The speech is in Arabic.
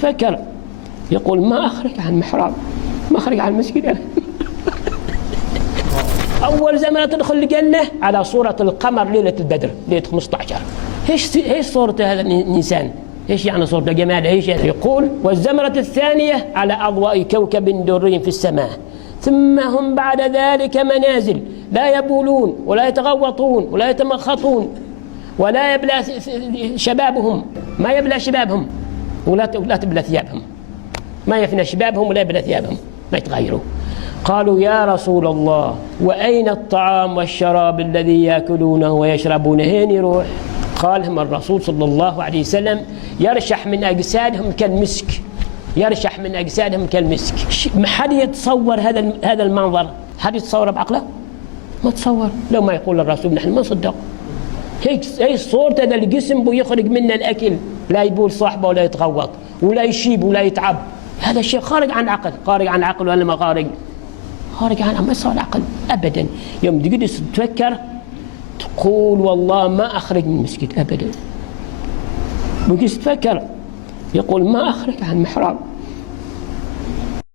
تفكر يقول ما أخرج عن محراب، ما أخرج عن المسجد. أول زمن تدخل الجنة على صورة القمر ليلة البدر ليلة 15. إيش صورة هذا الإنسان؟ إيش يعني صورة جمال؟ إيش يقول والزمرة الثانية على أضواء كوكب دري في السماء، ثم هم بعد ذلك منازل لا يبولون ولا يتغوطون ولا يتمخطون ولا يبلى شبابهم، ما يبلى شبابهم ولا تبلى ثيابهم، ما يفنى شبابهم ولا يبلى ثيابهم، ما يتغيروا. قالوا يا رسول الله وأين الطعام والشراب الذي يأكلونه ويشربونه؟ هين يروح؟ قال هم الرسول صلى الله عليه وسلم يرشح من أجسادهم كالمسك، يرشح من أجسادهم كالمسك. ما حد يتصور هذا المنظر؟ حد يتصور بعقله؟ ما تصور. لو ما يقول الرسول نحن ما نصدق. هي صورة هذا الجسم بيخرج منه الأكل، لا يبول صاحبه ولا يتغوط ولا يشيب ولا يتعب. هذا الشيء خارج عن عقل، خارج عن عقل ولا ما خارج؟ خارج عن ما صار عقل أبدا. يوم تجلس تفكر تقول والله ما أخرج من المسجد أبدا. بجلس تفكر يقول ما أخرج عن محراب.